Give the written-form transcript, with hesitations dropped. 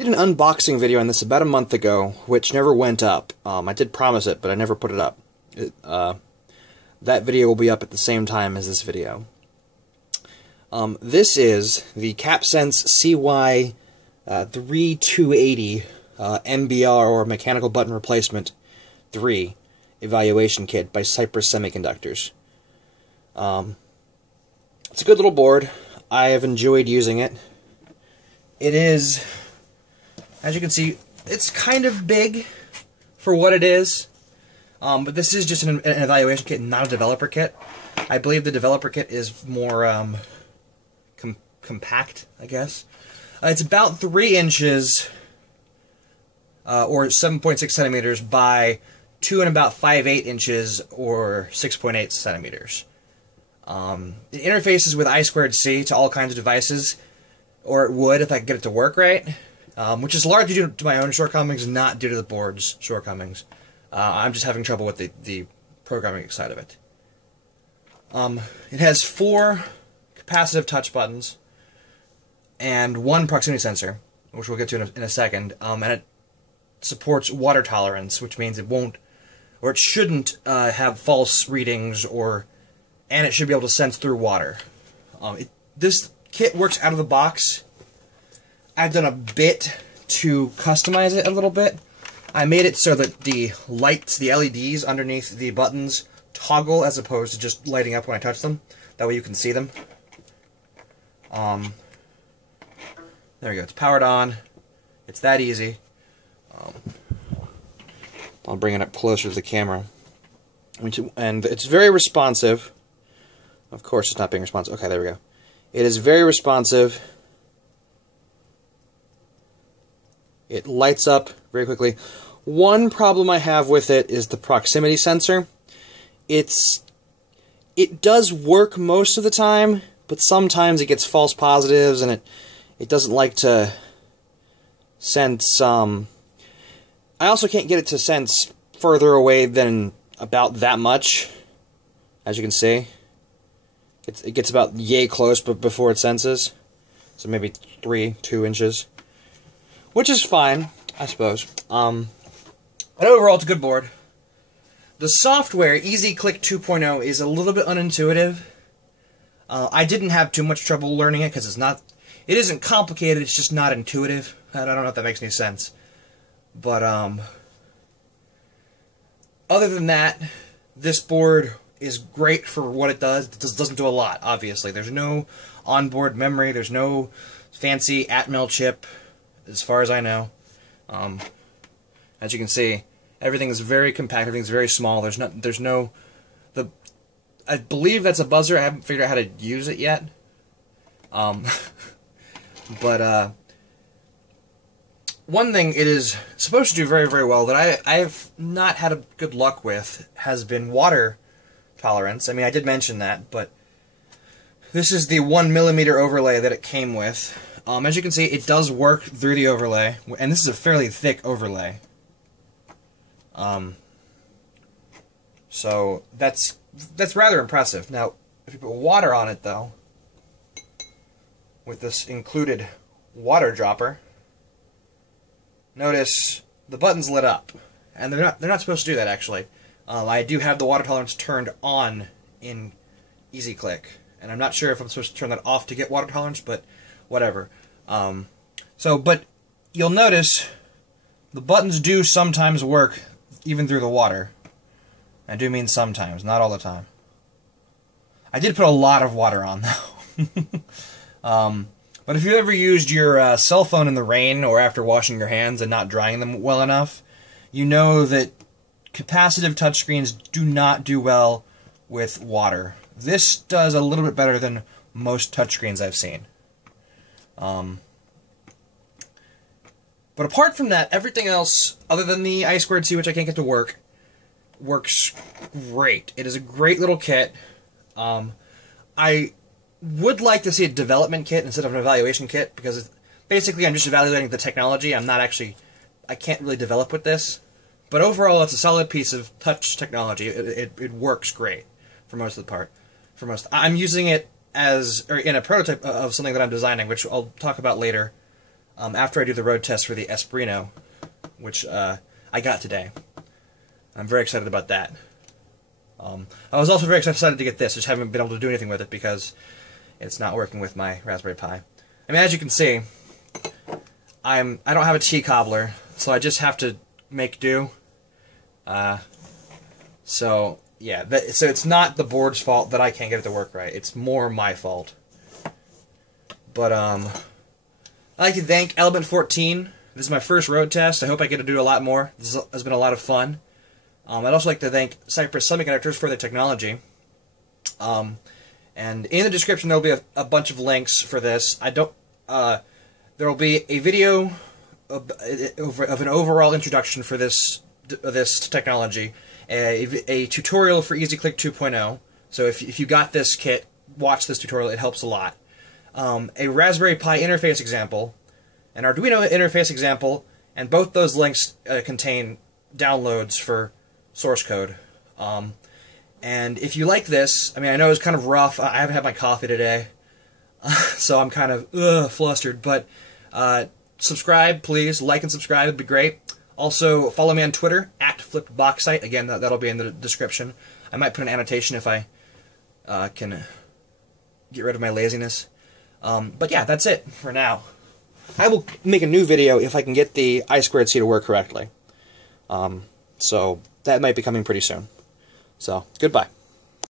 I did an unboxing video on this about a month ago, which never went up. I did promise it, but I never put it up. That video will be up at the same time as this video. This is the CapSense CY3280-MBR, or Mechanical Button Replacement 3 Evaluation Kit by Cypress Semiconductors. It's a good little board. I have enjoyed using it. It is, as you can see, it's kind of big for what it is. But this is just an evaluation kit, not a developer kit. I believe the developer kit is more compact, I guess. It's about 3 inches, or 7.6 centimeters, by 2 and about 5/8 inches, or 6.8 centimeters. It interfaces with I2C to all kinds of devices, or it would if I could get it to work right, which is largely due to my own shortcomings, not due to the board's shortcomings. I'm just having trouble with the programming side of it. It has 4 capacitive touch buttons and 1 proximity sensor, which we'll get to in a second, and it supports water tolerance, which means it won't, or it shouldn't have false readings, and it should be able to sense through water. This kit works out of the box. I've done a bit to customize it a little bit. I made it so that the lights, the LEDs underneath the buttons, toggle as opposed to just lighting up when I touch them. That way you can see them. There we go. It's powered on. It's that easy. I'll bring it up closer to the camera. And it's very responsive. Of course it's not being responsive. Okay, there we go. It is very responsive. It lights up very quickly. One problem I have with it is the proximity sensor. It does work most of the time, but sometimes it gets false positives, and it doesn't like to sense. I also can't get it to sense further away than about that much, as you can see. It gets about yay close, but before it senses. So maybe 2 inches. Which is fine, I suppose. But overall, it's a good board. The software, EasyClick 2.0, is a little bit unintuitive. I didn't have too much trouble learning it, because it isn't complicated, it's just not intuitive. I don't know if that makes any sense. But, other than that, this board is great for what it does. It doesn't do a lot, obviously. There's no onboard memory, there's no fancy Atmel chip, as far as I know. As you can see, everything is very compact, everything's very small. I believe that's a buzzer. I haven't figured out how to use it yet. But one thing it is supposed to do very, very well that I have not had a good luck with has been water tolerance. I mean, I did mention that, but this is the 1mm overlay that it came with. As you can see, it does work through the overlay, and this is a fairly thick overlay. So that's rather impressive. Now, if you put water on it, though, with this included water dropper, notice the button's lit up, and they're not supposed to do that, actually. I do have the water tolerance turned on in EasyClick, and I'm not sure if I'm supposed to turn that off to get water tolerance, but whatever. But you'll notice the buttons do sometimes work even through the water. I do mean sometimes, not all the time. I did put a lot of water on, though. But if you ever used your cell phone in the rain or after washing your hands and not drying them well enough, you know that capacitive touchscreens do not do well with water. This does a little bit better than most touchscreens I've seen. But apart from that, everything else, other than the I2C, which I can't get to work, works great. It is a great little kit. I would like to see a development kit instead of an evaluation kit, because basically I'm just evaluating the technology. I can't really develop with this. But overall, it's a solid piece of touch technology. It works great for most of the part. I'm using it in a prototype of something that I'm designing, which I'll talk about later. after I do the road test for the Arduino, which I got today. I'm very excited about that. I was also very excited to get this, just haven't been able to do anything with it because it's not working with my Raspberry Pi. I mean, as you can see, I don't have a T-cobbler, so I just have to make do. So yeah, so it's not the board's fault that I can't get it to work right. It's more my fault. But I'd like to thank Element14. This is my first road test. I hope I get to do a lot more. This has been a lot of fun. I'd also like to thank Cypress Semiconductors for their technology. And in the description there'll be a bunch of links for this. There will be a video of an overall introduction for this technology, a tutorial for EasyClick 2.0. So if you got this kit, watch this tutorial. It helps a lot. A Raspberry Pi interface example, an Arduino interface example, and both those links contain downloads for source code. And if you like this, I mean, I know it's kind of rough. I haven't had my coffee today, so I'm kind of flustered. But subscribe, please. Like and subscribe. It'd be great. Also, follow me on Twitter, @FlippedBoxSite. Again, that'll be in the description. I might put an annotation if I can get rid of my laziness. But yeah, that's it for now. I will make a new video if I can get the I2C to work correctly. So that might be coming pretty soon. So, goodbye.